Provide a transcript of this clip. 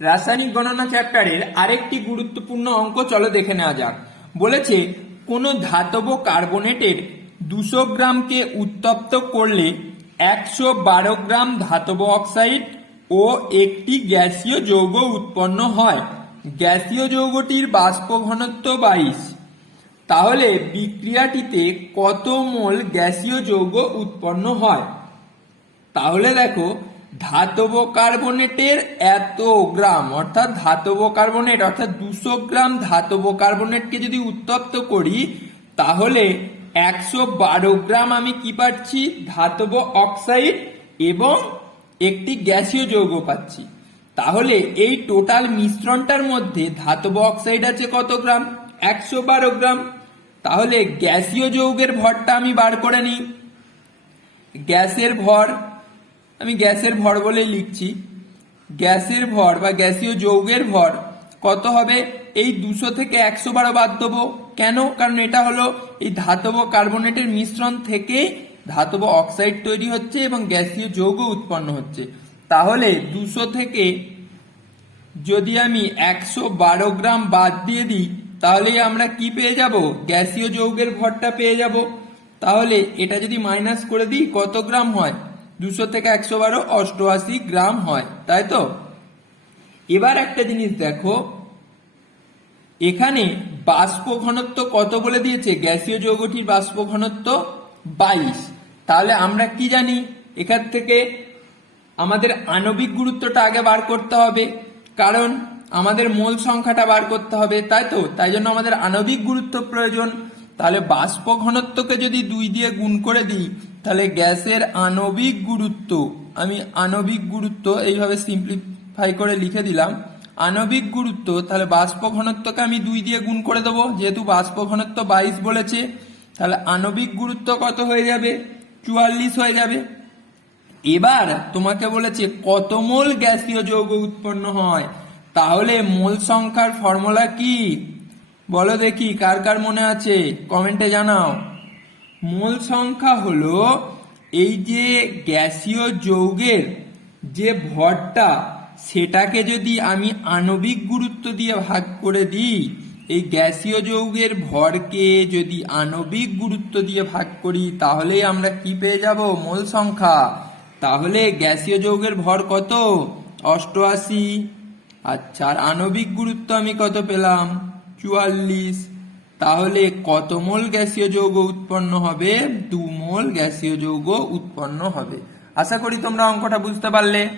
রাসায়নিক গণনা চ্যাপ্টারের আরেকটি গুরুত্বপূর্ণ অঙ্ক চলো দেখে নেওয়া যাক। বলেছে, কোনো ধাতব কার্বনেটের দুশো গ্রামকে উত্তপ্ত করলে একশো বারো গ্রাম ধাতব অক্সাইড ও একটি গ্যাসীয় যৌগ উৎপন্ন হয়। গ্যাসীয় যৌগটির বাষ্প ঘনত্ব বাইশ। তাহলে বিক্রিয়াটিতে কত মোল গ্যাসীয় যৌগ উৎপন্ন হয়? তাহলে দেখো ধাতব কার্বনেটের এত গ্রাম, অর্থাৎ ধাতব কার্বনেট, অর্থাৎ দুশো গ্রাম ধাতব কার্বনেটকে যদি উত্তপ্ত করি, তাহলে একশো বারো গ্রাম আমি কি পাচ্ছি? ধাতব অক্সাইড এবং একটি গ্যাসীয় যৌগ পাচ্ছি। তাহলে এই টোটাল মিশ্রণটার মধ্যে ধাতব অক্সাইড আছে কত গ্রাম? একশো বারো গ্রাম। তাহলে গ্যাসীয় যৌগের ভরটা আমি বার করে নিই। গ্যাসের ভর আমি গ্যাসের ভর বলে লিখছি। গ্যাসের ভর বা গ্যাসীয় যৌগের ভর কত হবে? এই দুশো থেকে একশো বারো বাদ দেবো। কেন? কারণ এটা হলো এই ধাতব কার্বনেটের মিশ্রণ থেকে ধাতব অক্সাইড তৈরি হচ্ছে এবং গ্যাসীয় যৌগ উৎপন্ন হচ্ছে। তাহলে দুশো থেকে যদি আমি একশো বারো গ্রাম বাদ দিয়ে দিই, তাহলে আমরা কি পেয়ে যাব? গ্যাসীয় যৌগের ভরটা পেয়ে যাব। তাহলে এটা যদি মাইনাস করে দিই, কত গ্রাম হয়? দুশো থেকে একশো বারো অষ্টআশি গ্রাম হয়, তাই তো? এবার একটা জিনিস দেখো। এখানে বাষ্প ঘনত্ব কত বলে দিয়েছে? গ্যাসীয় যৌগটির বাষ্প ঘনত্ব বাইশ। তাহলে আমরা কি জানি? এখান থেকে আমাদের আণবিক গুরুত্বটা আগে বার করতে হবে, কারণ আমাদের মোল সংখ্যাটা বার করতে হবে, তাই তো? তাই জন্য আমাদের আণবিক গুরুত্ব প্রয়োজন। তাহলে বাষ্প ঘনত্বকে যদি দুই দিয়ে গুণ করে দিই, তাহলে গ্যাসের আণবিক গুরুত্ব, আমি আণবিক গুরুত্ব এইভাবে সিম্পলিফাই করে লিখে দিলাম, আণবিক গুরুত্ব, তাহলে বাষ্প ঘনত্বকে আমি দুই দিয়ে গুণ করে দেবো, যেহেতু বাষ্প ঘনত্ব বাইশ বলেছে, তাহলে আণবিক গুরুত্ব কত হয়ে যাবে? চুয়াল্লিশ হয়ে যাবে। এবার তোমাকে বলেছে কত মোল গ্যাসীয় যৌগ উৎপন্ন হয়? তাহলে মোল সংখ্যার ফর্মুলা কি? বলো দেখি, কার কার মনে আছে? কমেন্টে জানাও। মোল সংখ্যা হলো এই যে গ্যাসীয় যৌগের যে ভরটা, সেটাকে যদি আমি আণবিক গুরুত্ব দিয়ে ভাগ করে দিই, এই গ্যাসীয় যৌগের ভরকে যদি আণবিক গুরুত্ব দিয়ে ভাগ করি, তাহলেই আমরা কি পেয়ে যাব? মোল সংখ্যা। তাহলে গ্যাসীয় যৌগের ভর কত? অষ্টআশি। আচ্ছা আর আণবিক গুরুত্ব আমি কত পেলাম? চুয়াল্লিশ। তাহলে কত মোল গ্যাসীয় যৌগ উৎপন্ন হবে? দু মোল গ্যাসীয় যৌগ উৎপন্ন হবে। আশা করি তোমরা অঙ্কটা বুঝতে পারলে।